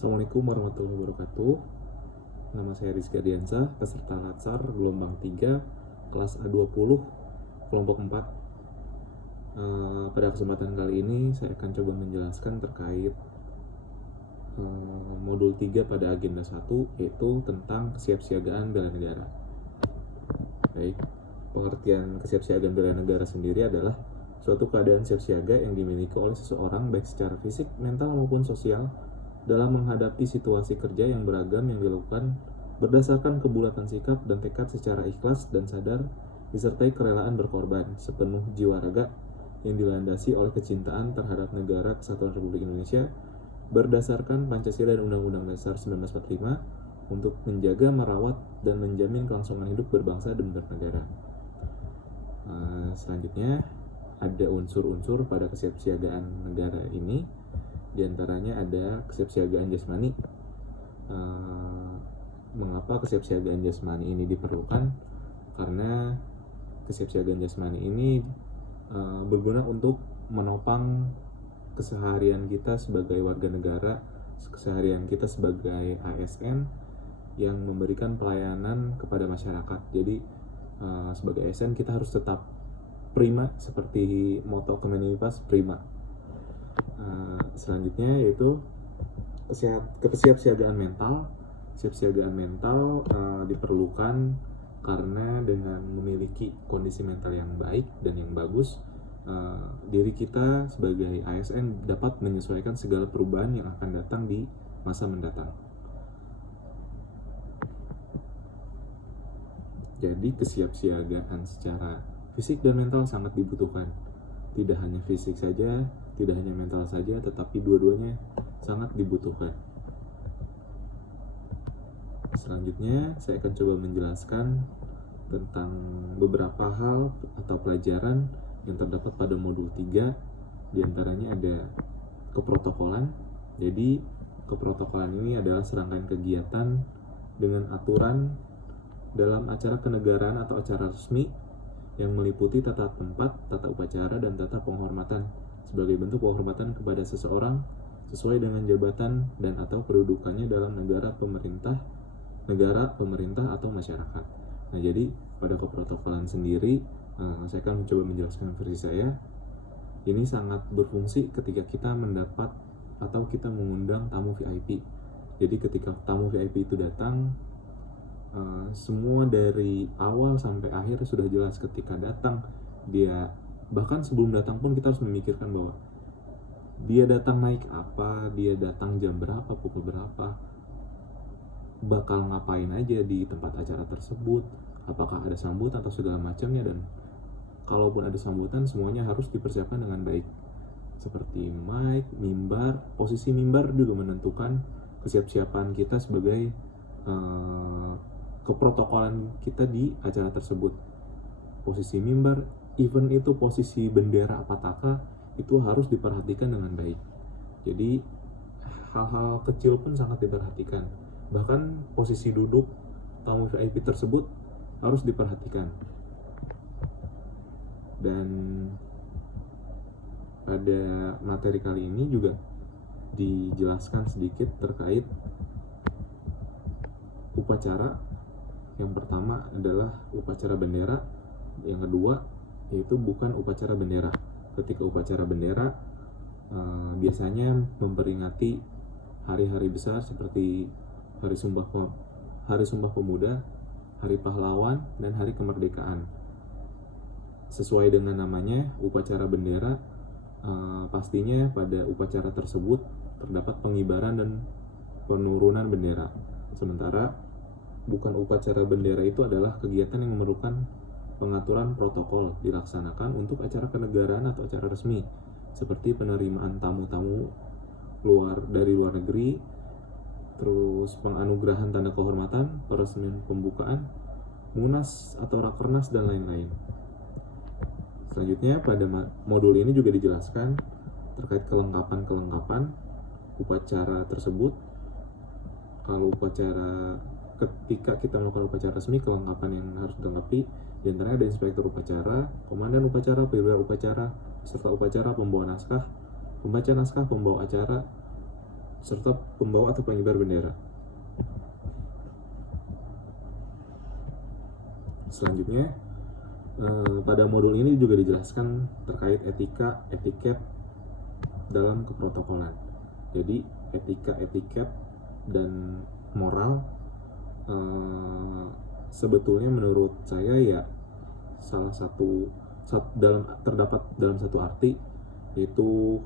Assalamualaikum warahmatullahi wabarakatuh. Nama saya Rizky Ardiansyah, peserta Latsar gelombang 3, kelas A20, kelompok 4. Pada kesempatan kali ini saya akan coba menjelaskan terkait modul 3 pada agenda 1, yaitu tentang kesiapsiagaan bela negara. Baik, pengertian kesiapsiagaan bela negara sendiri adalah suatu keadaan siap siaga yang dimiliki oleh seseorang baik secara fisik, mental maupun sosial dalam menghadapi situasi kerja yang beragam yang dilakukan berdasarkan kebulatan sikap dan tekad secara ikhlas dan sadar disertai kerelaan berkorban sepenuh jiwa raga yang dilandasi oleh kecintaan terhadap negara Kesatuan Republik Indonesia berdasarkan Pancasila dan Undang-Undang Dasar 1945 untuk menjaga, merawat, dan menjamin kelangsungan hidup berbangsa dan bernegara. Selanjutnya ada unsur-unsur pada kesiapsiagaan negara ini. Di antaranya ada kesiapsiagaan jasmani. Mengapa kesiapsiagaan jasmani ini diperlukan? Karena kesiapsiagaan jasmani ini berguna untuk menopang keseharian kita sebagai warga negara, keseharian kita sebagai ASN yang memberikan pelayanan kepada masyarakat. Jadi sebagai ASN kita harus tetap prima, seperti moto Kementerian prima. Selanjutnya yaitu kesiapsiagaan mental. Kesiapsiagaan mental diperlukan karena dengan memiliki kondisi mental yang baik dan yang bagus, diri kita sebagai ASN dapat menyesuaikan segala perubahan yang akan datang di masa mendatang. Jadi kesiapsiagaan secara fisik dan mental sangat dibutuhkan. Tidak hanya fisik saja, tidak hanya mental saja, tetapi dua-duanya sangat dibutuhkan. Selanjutnya, saya akan coba menjelaskan tentang beberapa hal atau pelajaran yang terdapat pada modul 3. Di antaranya ada keprotokolan. Jadi, keprotokolan ini adalah serangkaian kegiatan dengan aturan dalam acara kenegaraan atau acara resmi yang meliputi tata tempat, tata upacara, dan tata penghormatan sebagai bentuk penghormatan kepada seseorang sesuai dengan jabatan dan atau kedudukannya dalam negara, pemerintah atau masyarakat. Nah, jadi pada keprotokolan sendiri, saya akan mencoba menjelaskan versi saya. Ini sangat berfungsi ketika kita mendapat atau kita mengundang tamu VIP. Jadi ketika tamu VIP itu datang, semua dari awal sampai akhir sudah jelas. Ketika datang, dia bahkan sebelum datang pun kita harus memikirkan bahwa dia datang naik apa, dia datang jam berapa, pukul berapa, bakal ngapain aja di tempat acara tersebut, apakah ada sambutan atau segala macamnya, dan kalaupun ada sambutan semuanya harus dipersiapkan dengan baik, seperti mic, mimbar. Posisi mimbar juga menentukan kesiapsiapan kita sebagai keprotokolan kita di acara tersebut. Posisi mimbar, even itu posisi bendera pataka, itu harus diperhatikan dengan baik. Jadi hal-hal kecil pun sangat diperhatikan. Bahkan posisi duduk tamu VIP tersebut harus diperhatikan. Dan pada materi kali ini juga dijelaskan sedikit terkait upacara. Yang pertama adalah upacara bendera, yang kedua yaitu bukan upacara bendera. Ketika upacara bendera biasanya memperingati hari-hari besar seperti Hari Sumpah Pemuda, Hari Pahlawan, dan Hari Kemerdekaan. Sesuai dengan namanya, upacara bendera, pastinya pada upacara tersebut terdapat pengibaran dan penurunan bendera. Sementara bukan upacara bendera itu adalah kegiatan yang memerlukan pengaturan protokol dilaksanakan untuk acara kenegaraan atau acara resmi, seperti penerimaan tamu-tamu dari luar negeri, terus penganugerahan tanda kehormatan, peresmian pembukaan, munas atau rakernas, dan lain-lain. Selanjutnya pada modul ini juga dijelaskan terkait kelengkapan upacara tersebut. Kalau ketika kita melakukan upacara resmi, kelengkapan yang harus dilengkapi diantaranya ada inspektur upacara, komandan upacara, perwira upacara, peserta upacara, pembawa naskah, pembaca naskah, pembawa acara, serta pembawa atau pengibar bendera. Selanjutnya, pada modul ini juga dijelaskan terkait etika, etiket dalam keprotokolan. Jadi etika, etiket, dan moral sebetulnya menurut saya ya salah satu terdapat dalam satu arti, yaitu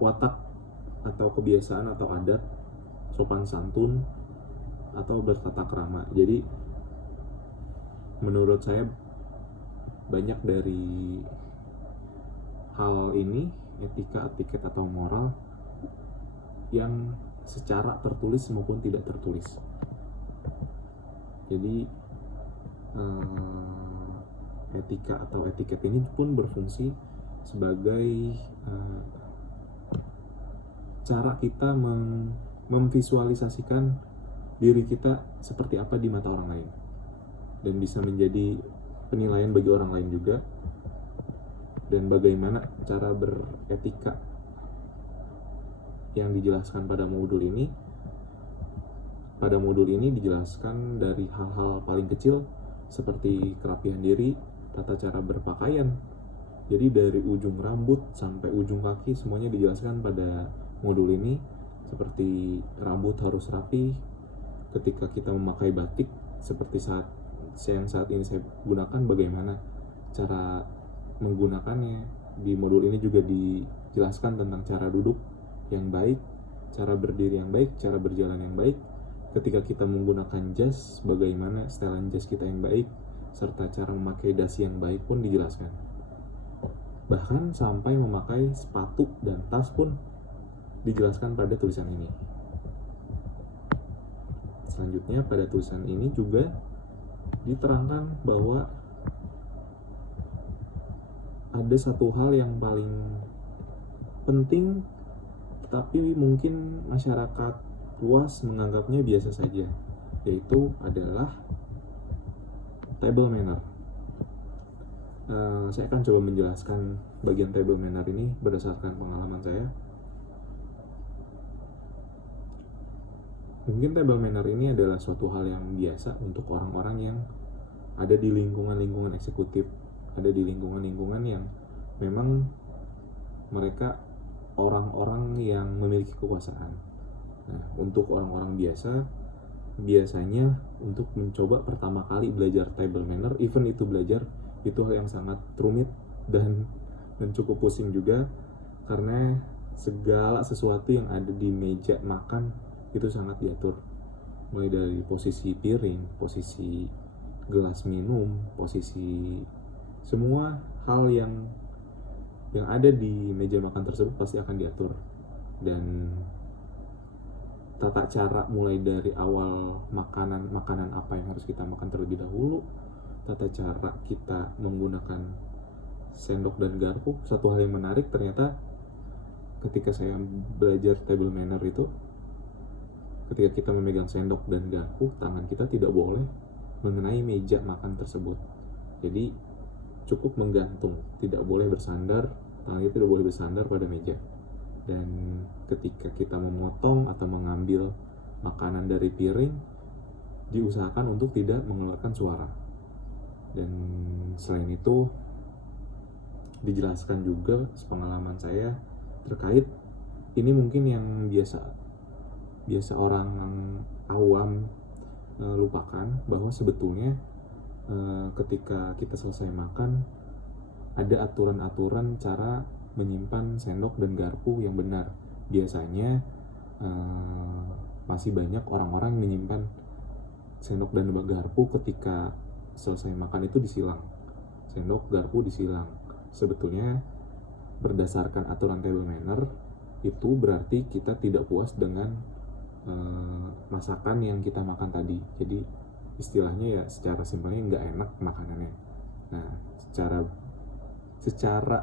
watak atau kebiasaan atau adat, sopan santun, atau bertata krama. Jadi menurut saya banyak dari hal ini, etika, etiket, atau moral, yang secara tertulis maupun tidak tertulis. Jadi etika atau etiket ini pun berfungsi sebagai cara kita memvisualisasikan diri kita seperti apa di mata orang lain, dan bisa menjadi penilaian bagi orang lain juga, dan bagaimana cara beretika yang dijelaskan pada modul ini. Pada modul ini dijelaskan dari hal-hal paling kecil seperti kerapihan diri, tata cara berpakaian. Jadi dari ujung rambut sampai ujung kaki semuanya dijelaskan pada modul ini. Seperti rambut harus rapi ketika kita memakai batik, seperti saat ini saya gunakan, bagaimana cara menggunakannya. Di modul ini juga dijelaskan tentang cara duduk yang baik, cara berdiri yang baik, cara berjalan yang baik. Ketika kita menggunakan jas, bagaimana setelan jas kita yang baik, serta cara memakai dasi yang baik pun dijelaskan. Bahkan sampai memakai sepatu dan tas pun dijelaskan pada tulisan ini. Selanjutnya pada tulisan ini juga diterangkan bahwa ada satu hal yang paling penting, tapi mungkin masyarakat luas menganggapnya biasa saja, yaitu adalah table manner. Saya akan coba menjelaskan bagian table manner ini berdasarkan pengalaman saya. Mungkin table manner ini adalah suatu hal yang biasa untuk orang-orang yang ada di lingkungan-lingkungan eksekutif, ada di lingkungan-lingkungan yang memang mereka orang-orang yang memiliki kekuasaan. Nah, untuk orang-orang biasanya untuk mencoba pertama kali belajar table manner, even itu belajar, itu hal yang sangat rumit dan cukup pusing juga, karena segala sesuatu yang ada di meja makan itu sangat diatur, mulai dari posisi piring, posisi gelas minum, posisi semua hal yang ada di meja makan tersebut pasti akan diatur. Dan tata cara mulai dari awal makanan apa yang harus kita makan terlebih dahulu, tata cara kita menggunakan sendok dan garpu. Satu hal yang menarik ternyata ketika saya belajar table manner itu, ketika kita memegang sendok dan garpu, tangan kita tidak boleh mengenai meja makan tersebut. Jadi cukup menggantung, tidak boleh bersandar, tangan kita tidak boleh bersandar pada meja. Dan ketika kita memotong atau mengambil makanan dari piring, diusahakan untuk tidak mengeluarkan suara. Dan selain itu dijelaskan juga sepengalaman saya terkait ini, mungkin yang biasa orang awam lupakan, bahwa sebetulnya ketika kita selesai makan ada aturan-aturan cara menyimpan sendok dan garpu yang benar. Biasanya masih banyak orang-orang menyimpan sendok dan garpu ketika selesai makan itu disilang. Sendok, garpu disilang. Sebetulnya berdasarkan aturan table manner itu berarti kita tidak puas dengan masakan yang kita makan tadi. Jadi istilahnya ya secara simpelnya nggak enak makanannya. Nah, secara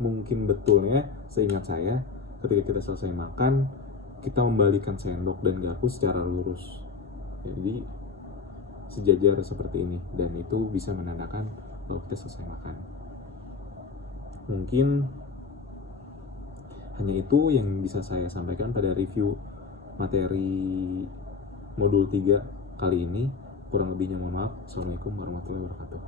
mungkin betulnya, seingat saya, ketika kita selesai makan, kita membalikan sendok dan garpu secara lurus. Jadi sejajar seperti ini, dan itu bisa menandakan kalau kita selesai makan. Mungkin Hanya itu yang bisa saya sampaikan pada review materi modul 3 kali ini. Kurang lebihnya mohon maaf. Assalamualaikum warahmatullahi wabarakatuh.